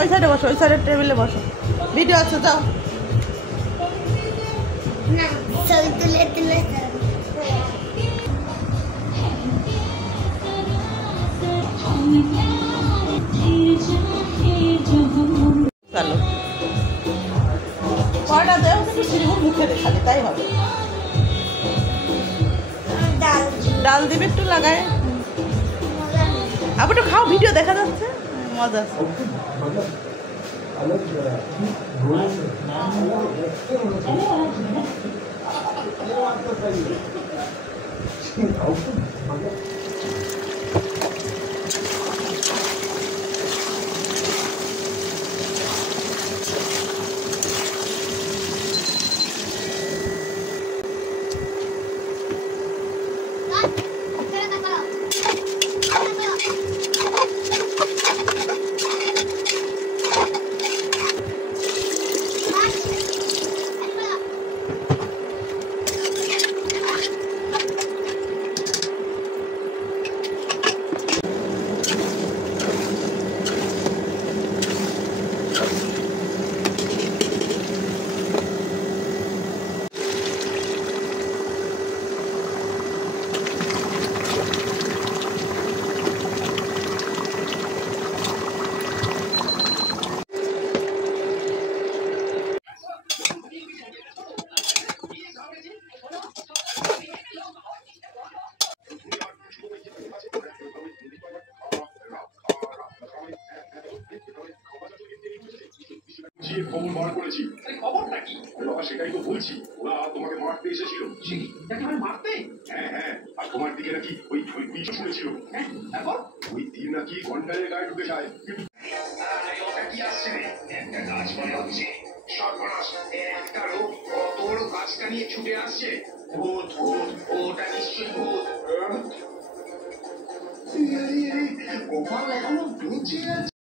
ওই সাইডে বসো, ওই সাইডের টেবিলে বসো, ভিডিও আছে যাও। ছবি তুলে তুলে চলো কয়টা দেও কিন্তু সিরিমুখ মুখে দে খালি, তাই হবে। ডাল দিবে একটু লাগায়, আবার একটু খাও, ভিডিও দেখা যাচ্ছে, মজা আছে। খবর বার করেছি। খবরটা কি? বাবা সেটাই তো বলছি, ওরা তোমাকে মারতে এসেছিল। একেবারে মারতে? হ্যাঁ হ্যাঁ, আর তোমার দিকে নাকি ওই পিছু শুনেছিল। হ্যাঁ, তারপর ওই তীর নাকি ঘন্টায় গায়ে ঢুকে যায়। ওটা কি আসছে রে? একটা গাছ মনে হচ্ছে। সর্বনাশ, একটা লোক কত বড় গাছটা নিয়ে ছুটে আসছে। ভূত ভূত, ওটা নিশ্চয়ই ভূত। গোপাল এখনো বুঝে